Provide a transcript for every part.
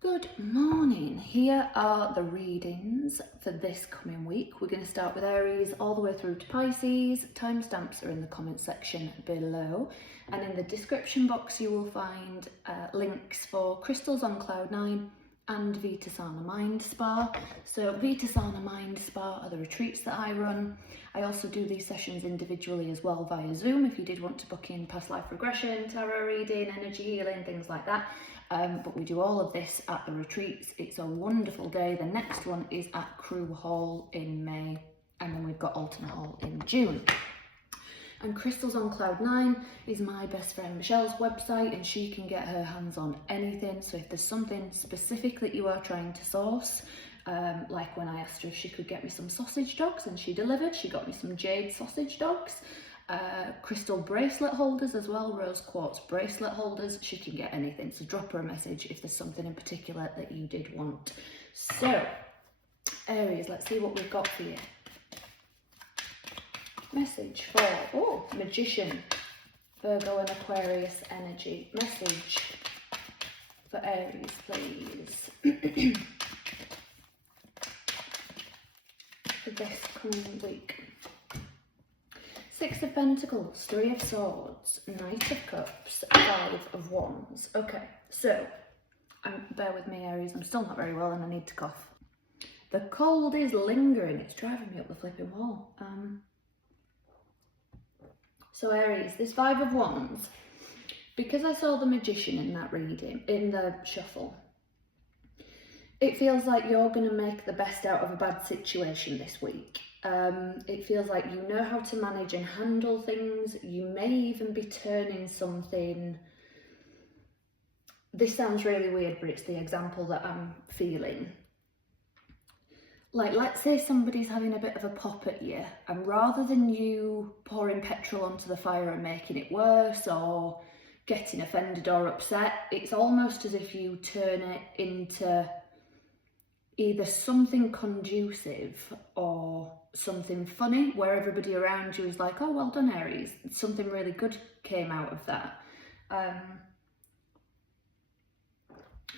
Good morning. Here are the readings for this coming week. We're going to start with Aries all the way through to Pisces. Timestamps are in the comment section below, and in the description box you will find links for Crystals on Cloud 9 and Vita Mind Spa. So Vita Mind Spa are the retreats that I run. I also do these sessions individually as well via Zoom if you did want to book in past life regression, tarot reading, energy healing, things like that. But we do all of this at the retreats. It's a wonderful day. The next one is at Crew Hall in May, and then we've got Alternate Hall in June. And Crystals on Cloud 9 is my best friend Michelle's website, and she can get her hands on anything. So if there's something specific that you are trying to source, like when I asked her if she could get me some sausage dogs, and she delivered. She got me some jade sausage dogs. Crystal bracelet holders as well, rose quartz bracelet holders. She can get anything, so drop her a message if there's something in particular that you did want. So Aries, let's see what we've got for you. Message for Magician, Virgo and Aquarius energy. Message for Aries, please. For this coming week. Six of Pentacles, Three of Swords, Knight of Cups, Five of Wands. Okay, so bear with me, Aries, I'm still not very well and I need to cough. The cold is lingering, it's driving me up the flipping wall. So Aries, this Five of Wands, because I saw the Magician in that reading, in the shuffle, it feels like you're going to make the best out of a bad situation this week. It feels like you know how to manage and handle things. You may even be turning something. This sounds really weird, but it's the example that I'm feeling. Like, let's say somebody's having a bit of a pop at you, and rather than you pouring petrol onto the fire and making it worse or getting offended or upset, it's almost as if you turn it into either something conducive or something funny, where everybody around you is like, oh, well done, Aries, something really good came out of that.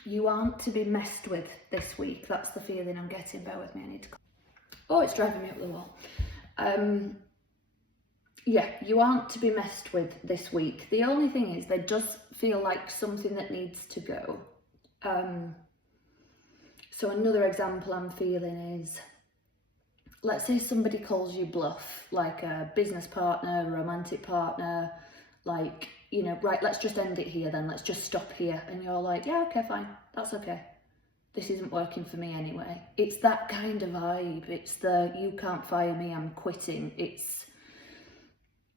You aren't to be messed with this week. That's the feeling I'm getting. Bear with me, I need to... Oh, it's driving me up the wall. Yeah, you aren't to be messed with this week. The only thing is, there does feel like something that needs to go. So another example I'm feeling is, let's say somebody calls you bluff, like a business partner, a romantic partner, like, you know, right, let's just end it here then, let's just stop here. And you're like, yeah, okay, fine, that's okay. This isn't working for me anyway. It's that kind of vibe. It's the, you can't fire me, I'm quitting. It's,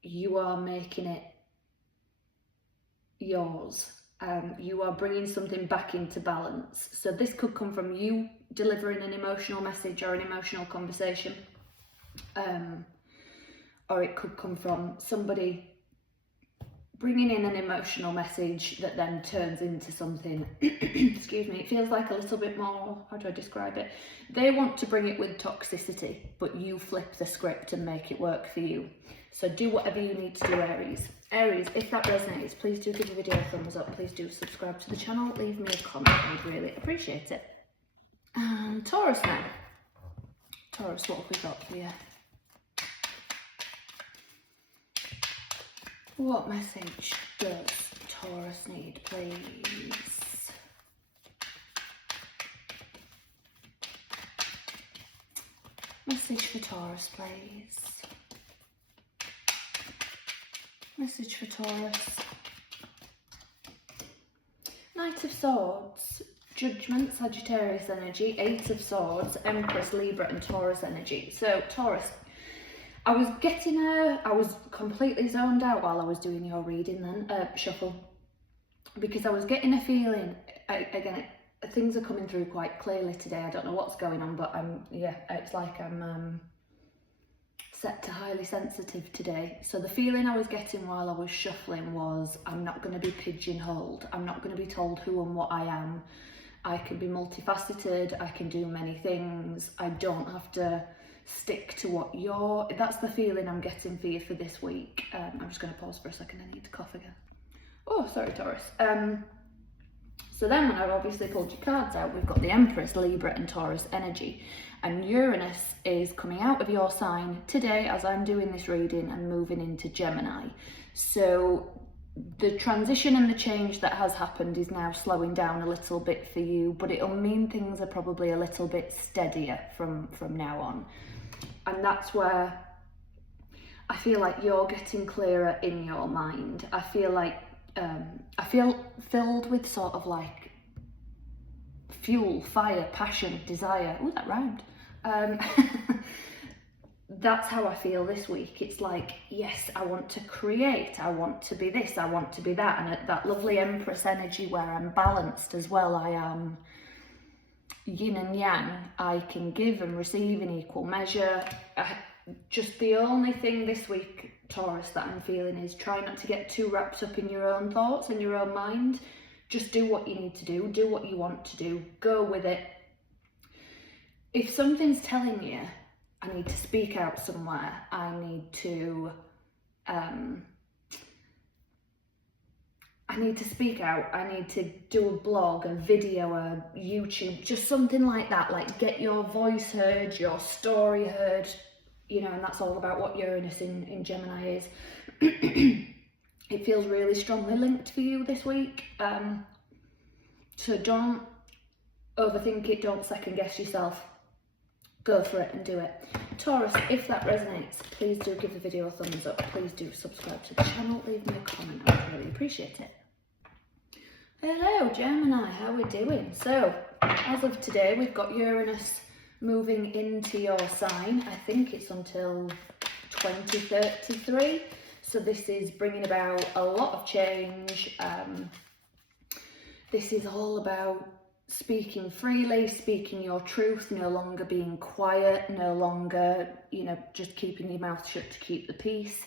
you are making it yours. You are bringing something back into balance. So this could come from you delivering an emotional message or an emotional conversation, or it could come from somebody bringing in an emotional message that then turns into something, excuse me, it feels like a little bit more, how do I describe it? They want to bring it with toxicity, but you flip the script and make it work for you. So do whatever you need to do, Aries. Aries, if that resonates, please do give the video a thumbs up. Please do subscribe to the channel. Leave me a comment. I'd really appreciate it. And Taurus now. Taurus, what have we got for you? What message does Taurus need, please? Message for Taurus, please. Message for Taurus. Knight of Swords, Judgment, Sagittarius energy, Eight of Swords, Empress, Libra and Taurus energy. So Taurus, I was completely zoned out while I was doing your reading then, shuffle, because I was getting a feeling, again, things are coming through quite clearly today. I don't know what's going on, but it's like I'm set to highly sensitive today. So the feeling I was getting while I was shuffling was, I'm not going to be pigeonholed. I'm not going to be told who and what I am. I can be multifaceted. I can do many things. I don't have to stick to what you're... That's the feeling I'm getting for you for this week. I'm just going to pause for a second. I need to cough again. Oh, sorry, Taurus. So then when I've obviously pulled your cards out, we've got the Empress, Libra and Taurus energy. And Uranus is coming out of your sign today as I'm doing this reading and moving into Gemini. So the transition and the change that has happened is now slowing down a little bit for you, but it'll mean things are probably a little bit steadier from now on. And that's where I feel like you're getting clearer in your mind. I feel like I feel filled with sort of like fuel, fire, passion, desire. Oh, that rhymed. That's how I feel this week. It's like, yes, I want to create, I want to be this, I want to be that. And that lovely Empress energy where I'm balanced as well. I am yin and yang. I can give and receive in equal measure. Just the only thing this week, Taurus, that I'm feeling is try not to get too wrapped up in your own thoughts and your own mind. Just do what you need to do what you want to do, go with it. If something's telling you, I need to speak out somewhere, I need to speak out, I need to do a blog, a video, a YouTube, just something like that, like get your voice heard, your story heard, you know, and that's all about what Uranus in Gemini is. It feels really strongly linked for you this week. So don't overthink it, don't second guess yourself. Go for it and do it. Taurus, if that resonates, please do give the video a thumbs up. Please do subscribe to the channel, leave me a comment, I would really appreciate it. Hello Gemini, how are we doing? So, as of today, we've got Uranus moving into your sign. I think it's until 2033. So this is bringing about a lot of change. This is all about speaking freely, speaking your truth, no longer being quiet, no longer, you know, just keeping your mouth shut to keep the peace.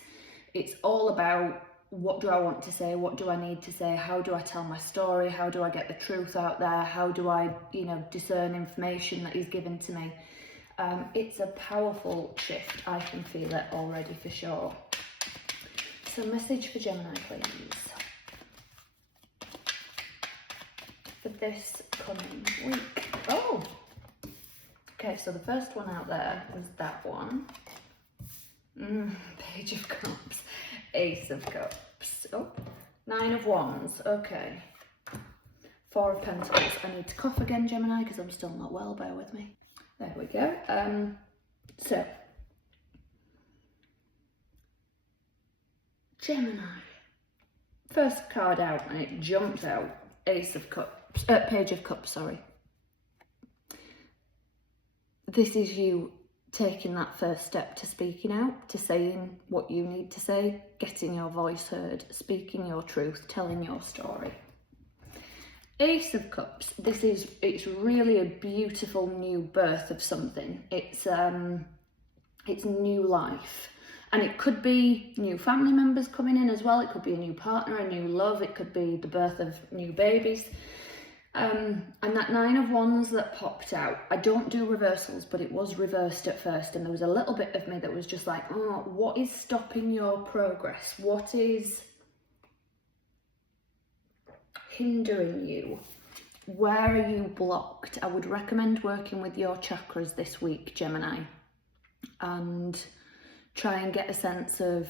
It's all about what do I want to say, what do I need to say, how do I tell my story, how do I get the truth out there, how do I, you know, discern information that is given to me. It's a powerful shift, I can feel it already for sure. So message for Gemini, please, for this coming week. Oh, okay, so the first one out there was that one. Page of Cups, Ace of Cups, oh, Nine of Wands, okay. Four of Pentacles. I need to cough again, Gemini, because I'm still not well, bear with me. There we go. So, Gemini. First card out, and it jumps out, Ace of Cups, Page of Cups, sorry. This is you taking that first step to speaking out, to saying what you need to say, getting your voice heard, speaking your truth, telling your story. Ace of Cups, it's really a beautiful new birth of something. It's new life. And it could be new family members coming in as well. It could be a new partner, a new love. It could be the birth of new babies. And that Nine of Wands that popped out, I don't do reversals, but it was reversed at first. And there was a little bit of me that was just like, oh, what is stopping your progress? What is hindering you? Where are you blocked? I would recommend working with your chakras this week, Gemini, and try and get a sense of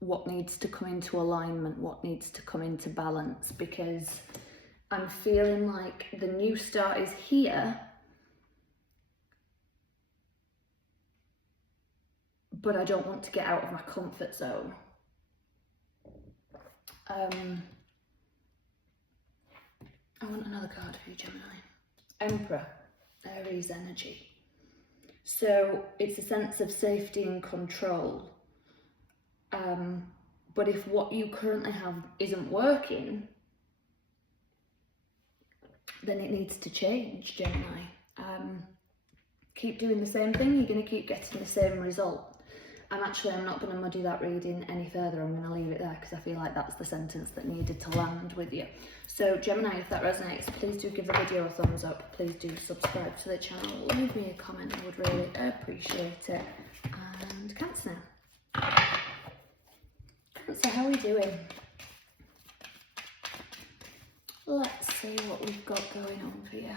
what needs to come into alignment, what needs to come into balance, because I'm feeling like the new start is here, but I don't want to get out of my comfort zone. I want another card for you, Gemini. Emperor, Aries energy. So it's a sense of safety and control. But if what you currently have isn't working, then it needs to change, Gemini. Keep doing the same thing, you're going to keep getting the same result. And actually, I'm not going to muddy that reading any further. I'm going to leave it there because I feel like that's the sentence that needed to land with you. So, Gemini, if that resonates, please do give the video a thumbs up. Please do subscribe to the channel. Leave me a comment. I would really appreciate it. And Cancer now. Cancer, how are we doing? Let's see what we've got going on for you.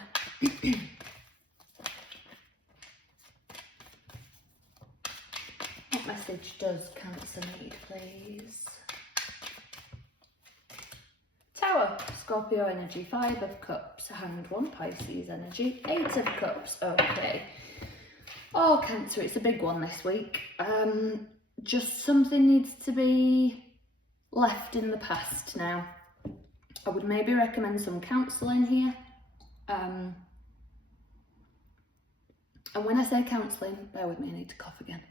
What message does Cancer need, please? Tower, Scorpio energy, 5 of Cups, Hanged One, Pisces energy, 8 of Cups, okay. Oh, Cancer, it's a big one this week. Just something needs to be left in the past now. I would maybe recommend some counselling here. And when I say counselling, bear with me, I need to cough again.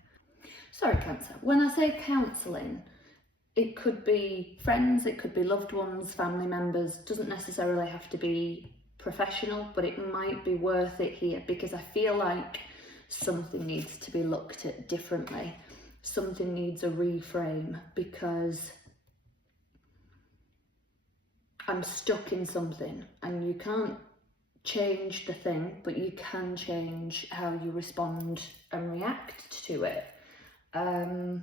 Sorry, Cancer. When I say counselling, it could be friends, it could be loved ones, family members. Doesn't necessarily have to be professional, but it might be worth it here because I feel like something needs to be looked at differently. Something needs a reframe because I'm stuck in something, and you can't change the thing, but you can change how you respond and react to it. And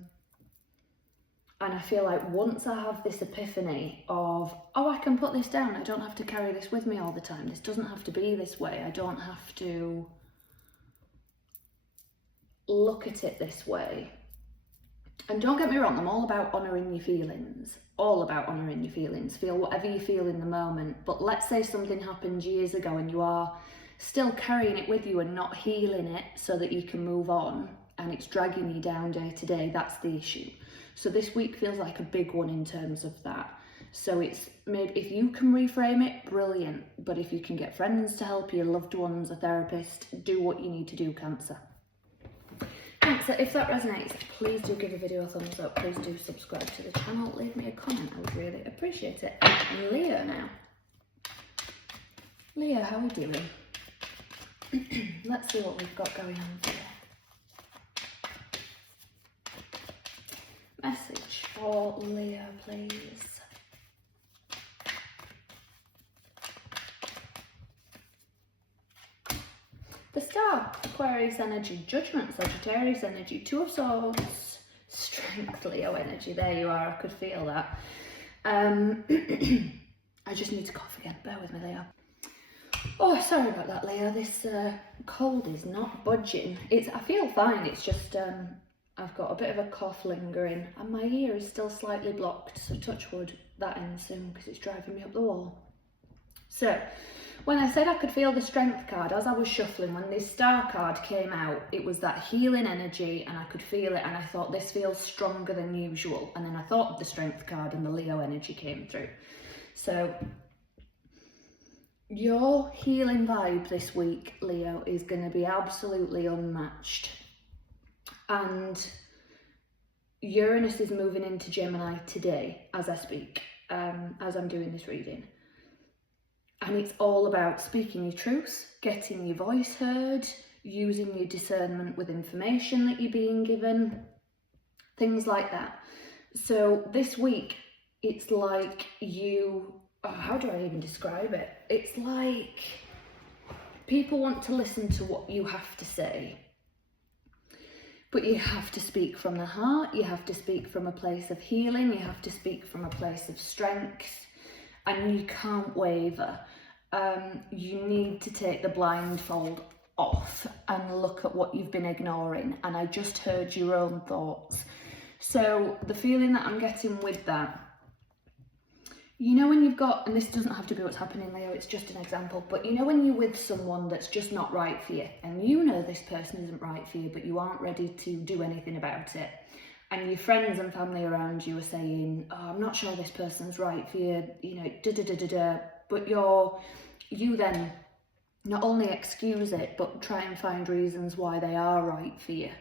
I feel like once I have this epiphany of, oh, I can put this down, I don't have to carry this with me all the time, this doesn't have to be this way, I don't have to look at it this way. And don't get me wrong, I'm all about honouring your feelings, all about honouring your feelings. Feel whatever you feel in the moment, but let's say something happened years ago and you are still carrying it with you and not healing it so that you can move on, and it's dragging you down day to day. That's the issue. So this week feels like a big one in terms of that. So it's maybe if you can reframe it, brilliant. But if you can get friends to help you, loved ones, a therapist, do what you need to do, Cancer. Cancer, if that resonates, please do give the video a thumbs up. Please do subscribe to the channel. Leave me a comment. I would really appreciate it. And Leo now. Leo, how are we doing? Let's see what we've got going on here. Message for Leo, please. The Star, Aquarius energy, Judgment, Sagittarius energy, 2 of Swords, Strength, Leo energy. There you are, I could feel that. I just need to cough again, bear with me, Leo. Oh, sorry about that, Leo. This cold is not budging. I feel fine, it's just I've got a bit of a cough lingering and my ear is still slightly blocked, so touch wood, that ends soon because it's driving me up the wall. So, when I said I could feel the Strength card, as I was shuffling, when this Star card came out, it was that healing energy and I could feel it, and I thought this feels stronger than usual. And then I thought of the Strength card and the Leo energy came through. So, your healing vibe this week, Leo, is going to be absolutely unmatched. And Uranus is moving into Gemini today as I speak, as I'm doing this reading. And it's all about speaking your truth, getting your voice heard, using your discernment with information that you're being given, things like that. So this week, it's like how do I even describe it? It's like people want to listen to what you have to say. But you have to speak from the heart, you have to speak from a place of healing, you have to speak from a place of strength, and you can't waver. You need to take the blindfold off and look at what you've been ignoring. And I just heard your own thoughts. So the feeling that I'm getting with that, you know when you've got, and this doesn't have to be what's happening, Leo, it's just an example, but you know when you're with someone that's just not right for you, and you know this person isn't right for you, but you aren't ready to do anything about it, and your friends and family around you are saying, oh, I'm not sure this person's right for you, you know, but you then not only excuse it, but try and find reasons why they are right for you,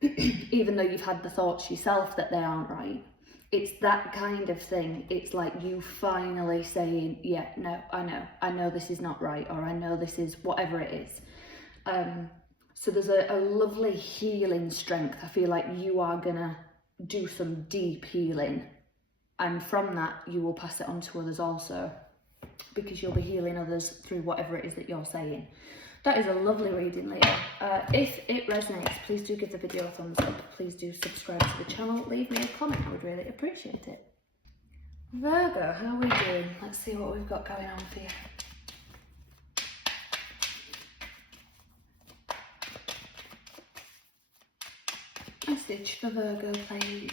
even though you've had the thoughts yourself that they aren't right. It's that kind of thing. It's like you finally saying, yeah, no, I know this is not right, or I know this is whatever it is. So there's a lovely healing strength. I feel like you are gonna do some deep healing, and from that you will pass it on to others also, because you'll be healing others through whatever it is that you're saying. That is a lovely reading, Leo. If it resonates, please do give the video a thumbs up. Please do subscribe to the channel. Leave me a comment. I would really appreciate it. Virgo, how are we doing? Let's see what we've got going on for you. Message for Virgo, please.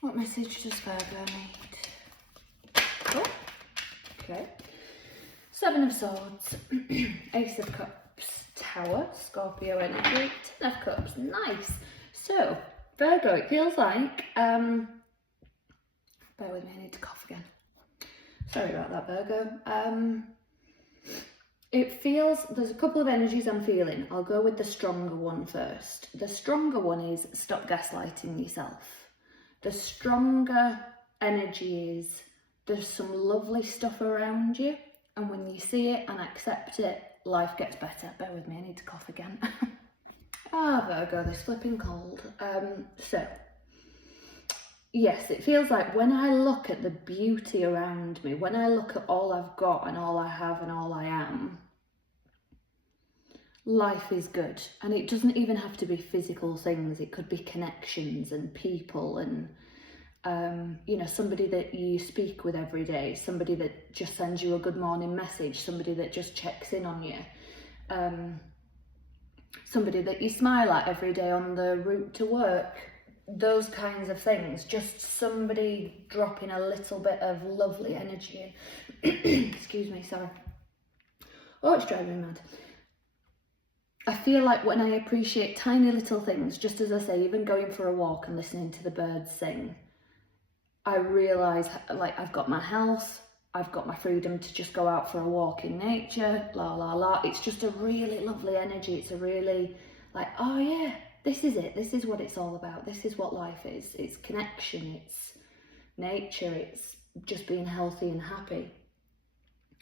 What message does Virgo need? Oh, okay. Seven of Swords, Ace of Cups, Tower, Scorpio energy, Ten of Cups, nice. So, Virgo, it feels like, bear with me, I need to cough again. Sorry about that, Virgo. It feels, there's a couple of energies I'm feeling. I'll go with the stronger one first. The stronger one is stop gaslighting yourself. The stronger energy is there's some lovely stuff around you, and when you see it and accept it, life gets better. Bear with me, I need to cough again. Virgo, this flipping cold. So, yes, it feels like when I look at the beauty around me, when I look at all I've got and all I have and all I am, life is good. And it doesn't even have to be physical things. It could be connections and people and, you know, somebody that you speak with every day, somebody that just sends you a good morning message, somebody that just checks in on you, somebody that you smile at every day on the route to work, those kinds of things. Just somebody dropping a little bit of lovely energy in. Excuse me, sorry. Oh, it's driving me mad. I feel like when I appreciate tiny little things, just as I say, even going for a walk and listening to the birds sing, I realise like I've got my health, I've got my freedom to just go out for a walk in nature, la la la. It's just a really lovely energy. It's a really like, oh yeah, this is it. This is what it's all about. This is what life is. It's connection, it's nature, it's just being healthy and happy.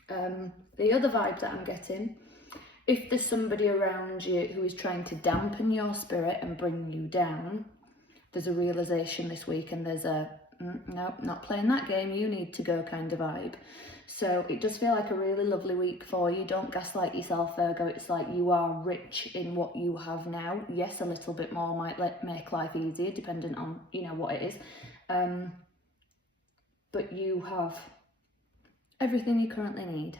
The other vibe that I'm getting, if there's somebody around you who is trying to dampen your spirit and bring you down, there's a realization this week and there's a, no, not playing that game, you need to go kind of vibe. So it does feel like a really lovely week for you. Don't gaslight yourself, Virgo. It's like you are rich in what you have now. Yes, a little bit more might make life easier, depending on, you know, what it is. But you have everything you currently need.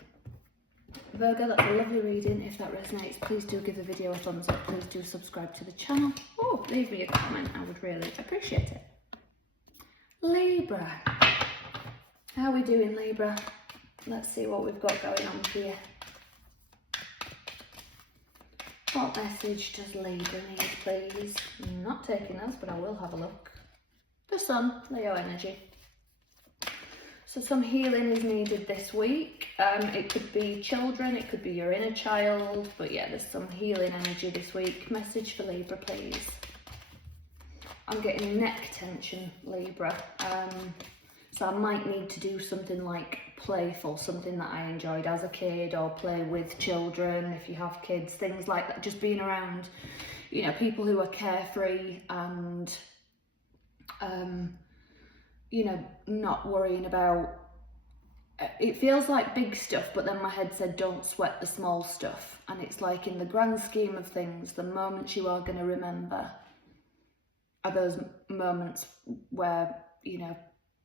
Virgo, that's a lovely reading. If that resonates, please do give the video a thumbs up. Please do subscribe to the channel. Oh, leave me a comment. I would really appreciate it. Libra. How are we doing, Libra? Let's see what we've got going on here. What message does Libra need, please? I'm not taking those, but I will have a look. The Sun, Leo energy. So some healing is needed this week. It could be children, it could be your inner child, but yeah, there's some healing energy this week. Message for Libra, please. I'm getting neck tension, Libra. So I might need to do something like playful, something that I enjoyed as a kid, or play with children if you have kids, things like that. Just being around, you know, people who are carefree and, you know, not worrying about, it feels like big stuff, but then my head said don't sweat the small stuff. And it's like, in the grand scheme of things, the moments you are going to remember are those moments where, you know,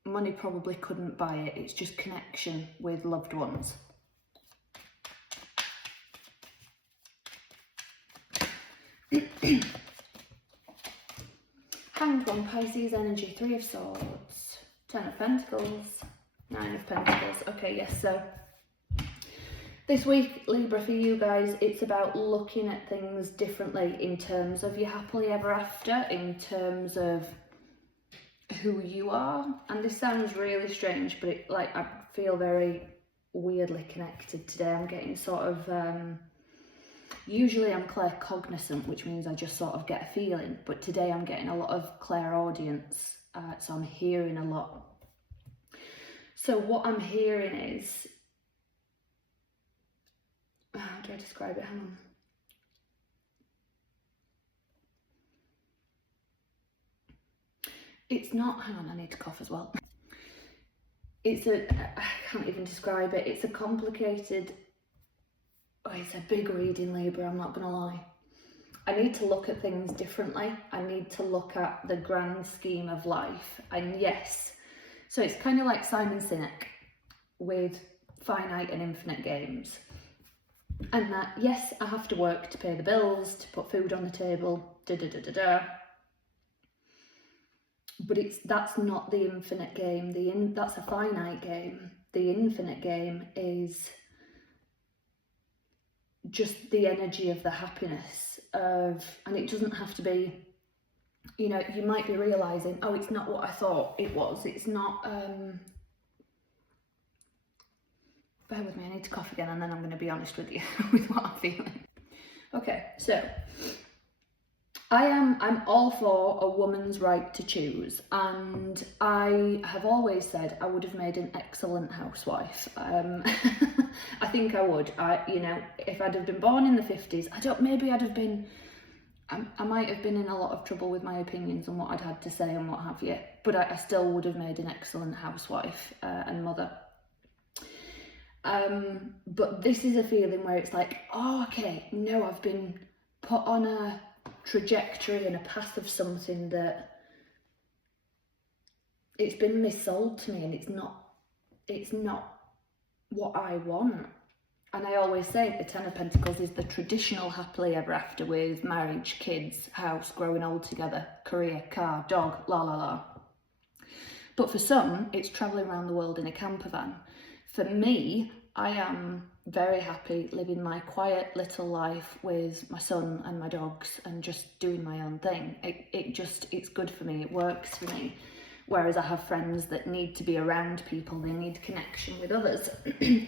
money probably couldn't buy it. It's just connection with loved ones. Hanged One, Pisces energy, Three of Swords, Ten of Pentacles, Nine of Pentacles. Okay, yes, so this week, Libra, for you guys, it's about looking at things differently in terms of your happily ever after, in terms of who you are. And this sounds really strange, but it, like, I feel very weirdly connected today. I'm getting sort of, usually I'm claircognizant, which means I just sort of get a feeling, but today I'm getting a lot of clairaudience, so I'm hearing a lot. So what I'm hearing is, how do I describe it? Hang on. It's not, hang on, I need to cough as well. It's a, I can't even describe it. It's a complicated, oh, it's a big reading, Libra, I'm not gonna lie. I need to look at things differently. I need to look at the grand scheme of life. And yes, so it's kind of like Simon Sinek with finite and infinite games. And that, yes, I have to work to pay the bills, to put food on the table, But that's not the infinite game. That's a finite game. The infinite game is just the energy of the happiness of, and it doesn't have to be, you know, you might be realizing, oh, it's not what I thought it was. It's not, bear with me, I need to cough again and then I'm going to be honest with you with what I'm feeling. Okay, so I'm all for a woman's right to choose, and I have always said I would have made an excellent housewife. I think I would. You know, if I'd have been born in the 50s, maybe I'd have been, I might have been in a lot of trouble with my opinions and what I'd had to say and what have you, but I still would have made an excellent housewife and mother. But this is a feeling where it's like, oh, okay, no, I've been put on a trajectory and a path of something that it's been missold to me, and it's not what I want. And I always say the Ten of Pentacles is the traditional happily ever after with marriage, kids, house, growing old together, career, car, dog, la la la. But for some, it's travelling around the world in a camper van. For me, I am very happy living my quiet little life with my son and my dogs and just doing my own thing. It's good for me, it works for me. Whereas I have friends that need to be around people, they need connection with others.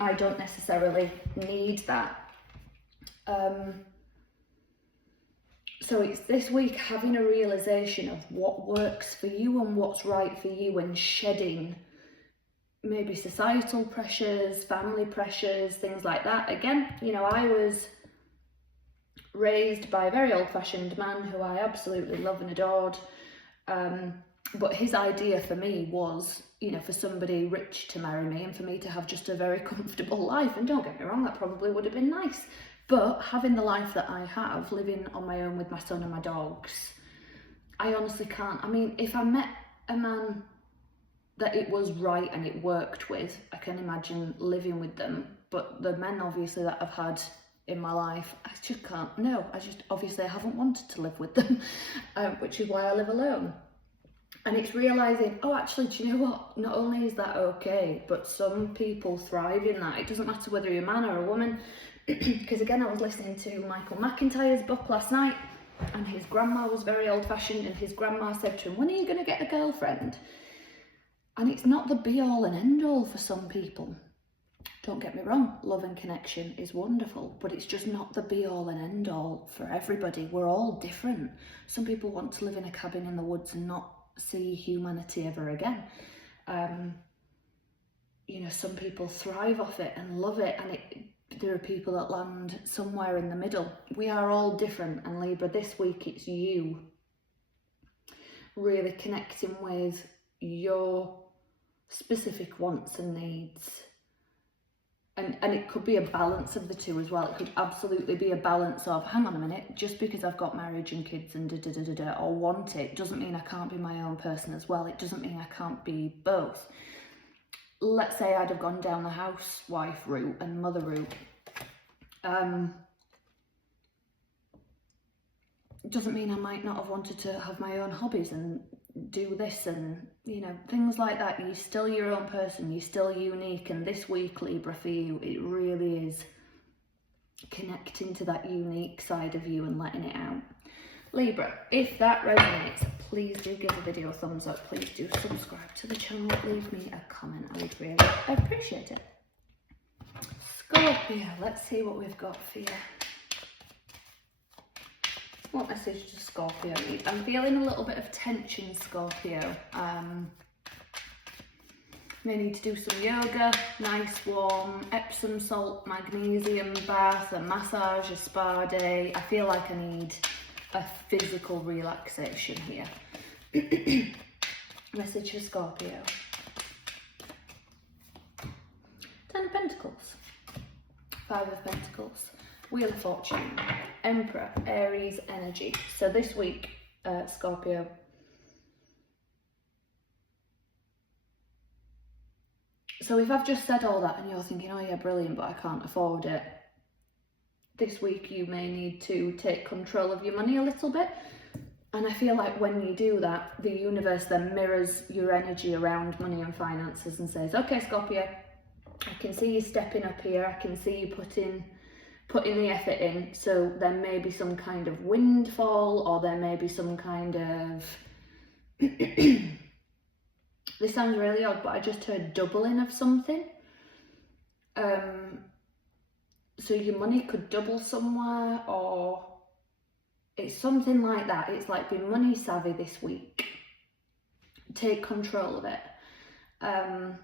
I don't necessarily need that. So it's this week having a realisation of what works for you and what's right for you, and shedding maybe societal pressures, family pressures, things like that. Again, you know, I was raised by a very old-fashioned man who I absolutely love and adored. But his idea for me was, you know, for somebody rich to marry me and for me to have just a very comfortable life. And don't get me wrong, that probably would have been nice. But having the life that I have, living on my own with my son and my dogs, I honestly can't. I mean, if I met a man that it was right and it worked with, I can imagine living with them. But the men obviously that I've had in my life, I just can't. No, obviously I haven't wanted to live with them, which is why I live alone. And it's realising, oh, actually, do you know what? Not only is that okay, but some people thrive in that. It doesn't matter whether you're a man or a woman. Because again, I was listening to Michael McIntyre's book last night, and his grandma was very old-fashioned, and his grandma said to him, when are you going to get a girlfriend? And it's not the be-all and end-all for some people. Don't get me wrong, love and connection is wonderful, but it's just not the be-all and end-all for everybody. We're all different. Some people want to live in a cabin in the woods and not see humanity ever again. You know, some people thrive off it and love it, and there are people that land somewhere in the middle. We are all different, and Libra, this week it's you really connecting with your specific wants and needs. And it could be a balance of the two as well. It could absolutely be a balance of, hang on a minute, just because I've got marriage and kids and or want it, doesn't mean I can't be my own person as well. It doesn't mean I can't be both. Let's say I'd have gone down the housewife route and mother route. It doesn't mean I might not have wanted to have my own hobbies and do this and, you know, things like that. You're still your own person, you're still unique, and this week, Libra, for you, it really is connecting to that unique side of you and letting it out. Libra, if that resonates, please do give the video a thumbs up, please do subscribe to the channel, leave me a comment, I would really appreciate it. Scorpio, let's see what we've got for you. What message does Scorpio need? I'm feeling a little bit of tension, Scorpio. May need to do some yoga, nice warm Epsom salt, magnesium bath, a massage, a spa day. I feel like I need a physical relaxation here. Message for Scorpio. Ten of Pentacles. Five of Pentacles. Wheel of Fortune, Emperor, Aries energy. So this week, Scorpio, so if I've just said all that and you're thinking, oh yeah, brilliant, but I can't afford it, this week you may need to take control of your money a little bit. And I feel like when you do that, the universe then mirrors your energy around money and finances and says, okay, Scorpio, I can see you stepping up here. I can see you putting the effort in. So there may be some kind of windfall, or there may be some kind of, this sounds really odd, but I just heard doubling of something. So your money could double somewhere, or it's something like that. It's like be money savvy this week. Take control of it. How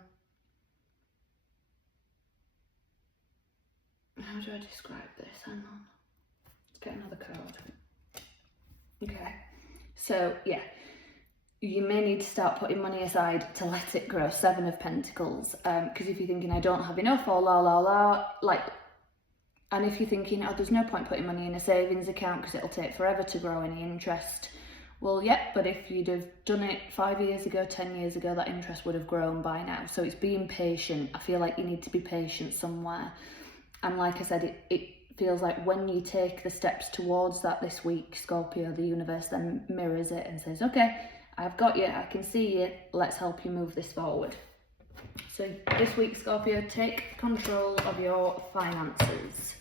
do I describe this? Hang on. Let's get another card. Okay. So, yeah. You may need to start putting money aside to let it grow. 7 of Pentacles. Because if you're thinking, I don't have enough, or like, and if you're thinking, oh, there's no point putting money in a savings account because it'll take forever to grow any interest. Well, yeah, but if you'd have done it 5 years ago, 10 years ago, that interest would have grown by now. So it's being patient. I feel like you need to be patient somewhere. And like I said, it feels like when you take the steps towards that this week, Scorpio, the universe then mirrors it and says, okay, I've got you, I can see you, let's help you move this forward. So this week, Scorpio, take control of your finances.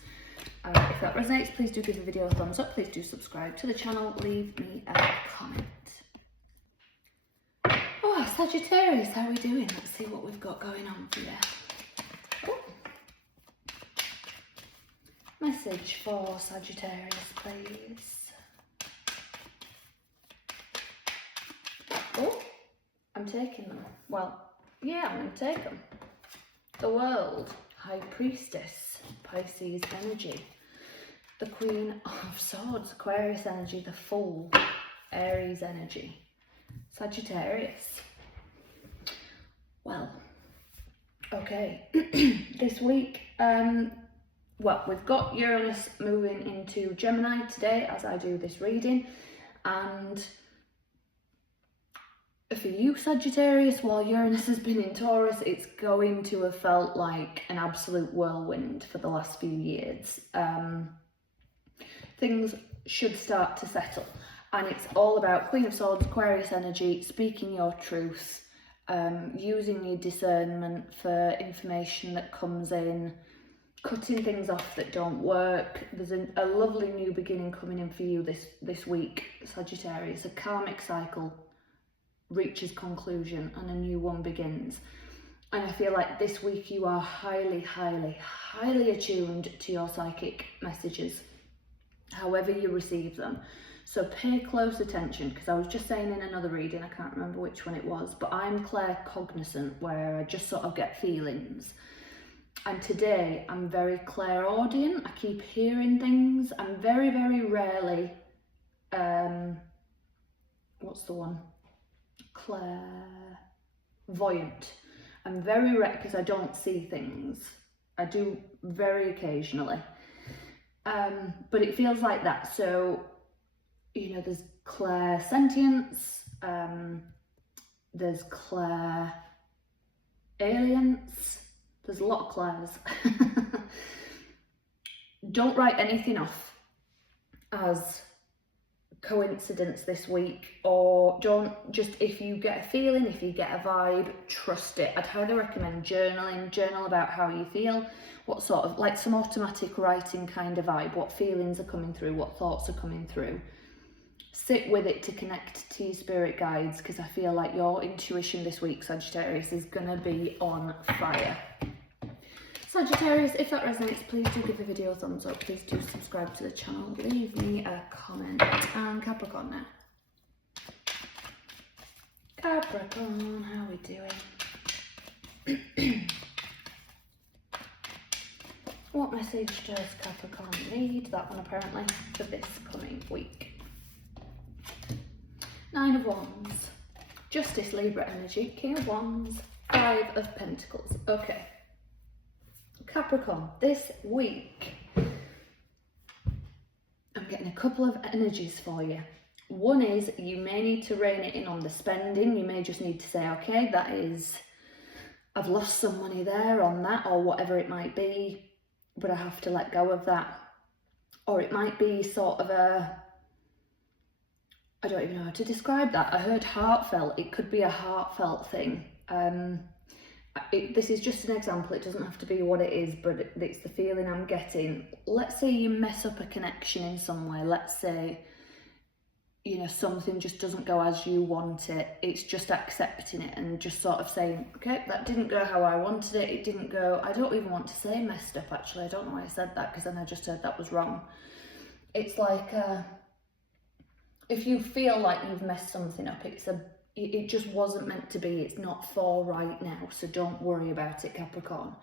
If that resonates, please do give the video a thumbs up. Please do subscribe to the channel. Leave me a comment. Oh, Sagittarius, how are we doing? Let's see what we've got going on for you. Oh. Message for Sagittarius, please. Oh, I'm taking them. Well, yeah, I'm going to take them. The World, High Priestess, Pisces energy. The Queen of Swords, Aquarius energy. The Fool, Aries energy. Sagittarius. Well, okay. This week, well, we've got Uranus moving into Gemini today as I do this reading. And for you, Sagittarius, while Uranus has been in Taurus, it's going to have felt like an absolute whirlwind for the last few years. Things should start to settle. And it's all about Queen of Swords, Aquarius energy, speaking your truth, using your discernment for information that comes in, cutting things off that don't work. There's a lovely new beginning coming in for you this week, Sagittarius. A karmic cycle reaches conclusion and a new one begins. And I feel like this week you are highly, highly, highly attuned to your psychic messages, however you receive them. So pay close attention, because I was just saying in another reading, I can't remember which one it was, but I'm claircognizant, where I just sort of get feelings. And today I'm very clairaudient. I keep hearing things. I'm very, very rarely, what's the one? Clairvoyant. I'm very rare because I don't see things. I do very occasionally. But it feels like that. So, you know, there's clairsentience, there's clairalience, there's a lot of clairs. Don't write anything off as coincidence this week, or don't just, if you get a feeling, if you get a vibe, trust it. I'd highly recommend journaling. Journal about how you feel, what sort of, like some automatic writing kind of vibe, what feelings are coming through, what thoughts are coming through. Sit with it to connect to your spirit guides, because I feel like your intuition this week, Sagittarius, is going to be on fire. Sagittarius, if that resonates, please do give the video a thumbs up. Please do subscribe to the channel. Leave me a comment. And Capricorn now. Capricorn, how are we doing? What message does Capricorn need? That one apparently, for this coming week. 9 of Wands. Justice, Libra energy. King of Wands. 5 of Pentacles. Okay. Capricorn, this week, I'm getting a couple of energies for you. One is you may need to rein it in on the spending. You may just need to say, okay, that is, I've lost some money there on that, or whatever it might be, but I have to let go of that. Or it might be sort of a, I don't even know how to describe that. I heard heartfelt. It could be a heartfelt thing. This is just an example. It doesn't have to be what it is, but it's the feeling I'm getting. Let's say you mess up a connection in some way. Let's say, you know, something just doesn't go as you want it. It's just accepting it and just sort of saying, okay, that didn't go how I wanted it. It didn't go, I don't even want to say messed up, actually. I don't know why I said that, because then I just heard that was wrong. It's like, if you feel like you've messed something up, it just wasn't meant to be. It's not for right now, so don't worry about it, Capricorn.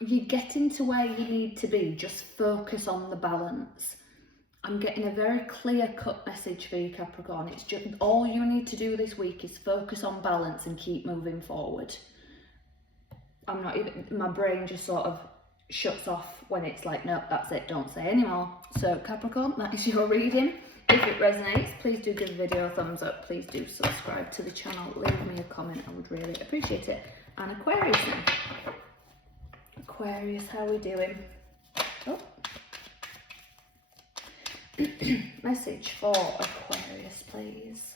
You're getting to where you need to be. Just focus on the balance. I'm getting a very clear-cut message for you, Capricorn. It's just all you need to do this week is focus on balance and keep moving forward. I'm not even, my brain just sort of shuts off when it's like, no, that's it, don't say anymore. So Capricorn, that is your reading. If it resonates, please do give the video a thumbs up. Please do subscribe to the channel. Leave me a comment. I would really appreciate it. And Aquarius then. Aquarius, how are we doing? Oh. Message for Aquarius, please.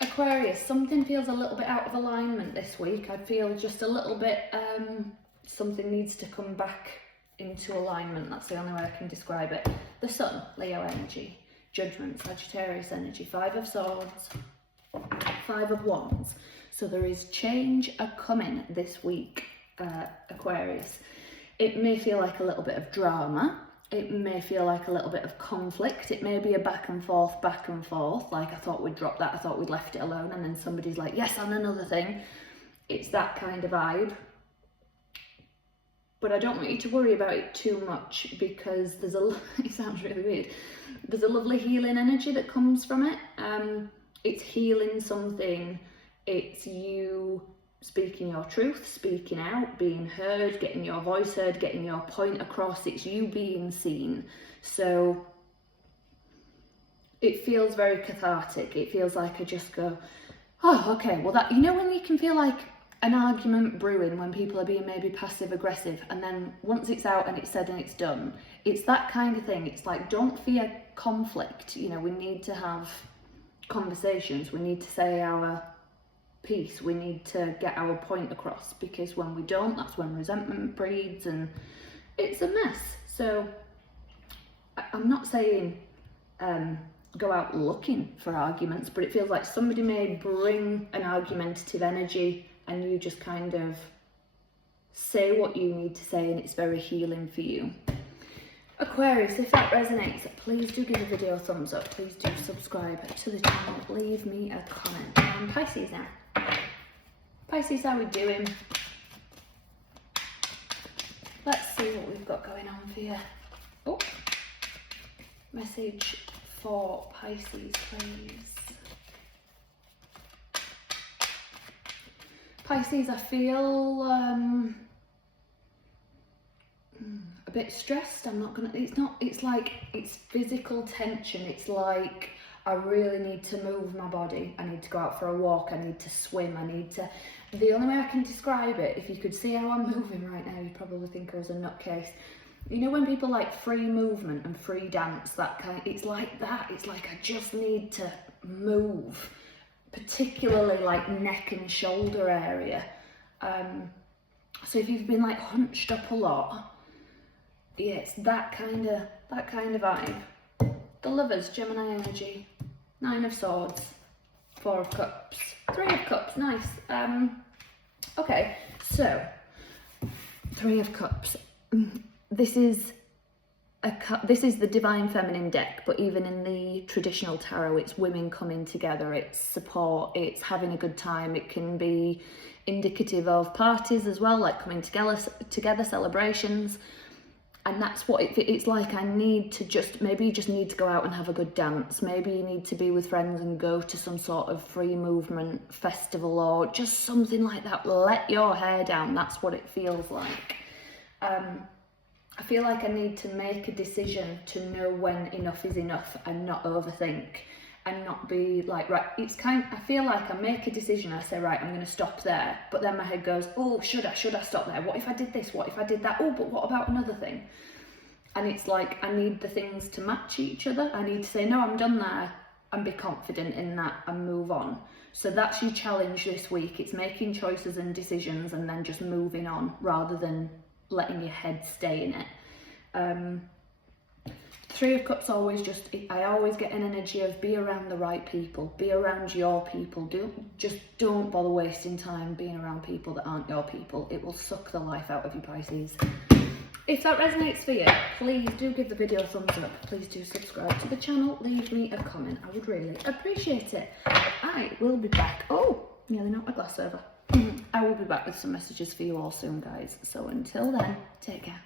Aquarius, something feels a little bit out of alignment this week. I feel just a little bit, something needs to come back into alignment. That's the only way I can describe it. The Sun, Leo energy, Judgment, Sagittarius energy, 5 of Swords, 5 of Wands. So there is change a-coming this week, Aquarius. It may feel like a little bit of drama. It may feel like a little bit of conflict. It may be a back and forth, like I thought we'd drop that, I thought we'd left it alone, and then somebody's like, yes, on another thing. It's that kind of vibe. But I don't want you to worry about it too much, because there's it sounds really weird, there's a lovely healing energy that comes from it. It's healing something. It's you speaking your truth, speaking out, being heard, getting your voice heard, getting your point across. It's you being seen. So it feels very cathartic. It feels like I just go, oh, okay, well, that, you know, when you can feel like an argument brewing when people are being maybe passive aggressive, and then once it's out and it's said and it's done, it's that kind of thing. It's like, don't fear conflict. You know, we need to have conversations. We need to say our piece. We need to get our point across, because when we don't, that's when resentment breeds and it's a mess. So I'm not saying go out looking for arguments, but it feels like somebody may bring an argumentative energy and you just kind of say what you need to say, and it's very healing for you. Aquarius, if that resonates, please do give the video a thumbs up. Please do subscribe to the channel. Leave me a comment. Pisces now. Pisces, how are we doing? Let's see what we've got going on for you. Oh, message for Pisces, please. Pisces, I feel a bit stressed. It's like, it's physical tension. It's like, I really need to move my body. I need to go out for a walk. I need to swim. The only way I can describe it, if you could see how I'm moving right now, you'd probably think I was a nutcase. You know when people like free movement and free dance, it's like that. It's like I just need to move, particularly like neck and shoulder area. So if you've been like hunched up a lot, yeah, it's that kind of vibe. The Lovers, Gemini energy, 9 of Swords, 4 of Cups, 3 of Cups, nice. Okay, so 3 of Cups. This is the Divine Feminine deck, but even in the traditional tarot, it's women coming together, it's support, it's having a good time. It can be indicative of parties as well, like coming together celebrations. And that's what it's like. I need to just, maybe you just need to go out and have a good dance. Maybe you need to be with friends and go to some sort of free movement festival or just something like that. Let your hair down. That's what it feels like. I feel like I need to make a decision to know when enough is enough and not overthink and not be like, right, I feel like I make a decision, I say, right, I'm going to stop there. But then my head goes, oh, should I stop there? What if I did this? What if I did that? Oh, but what about another thing? And it's like, I need the things to match each other. I need to say, no, I'm done there, and be confident in that and move on. So that's your challenge this week. It's making choices and decisions and then just moving on rather than letting your head stay in it. Three of Cups always I always get an energy of be around the right people, be around your people. Don't bother wasting time being around people that aren't your people. It will suck the life out of you, Pisces. If that resonates for you, please do give the video a thumbs up. Please do subscribe to the channel. Leave me a comment. I would really appreciate it. I will be back. Oh, nearly knocked my glass over. I will be back with some messages for you all soon, guys. So until then, take care.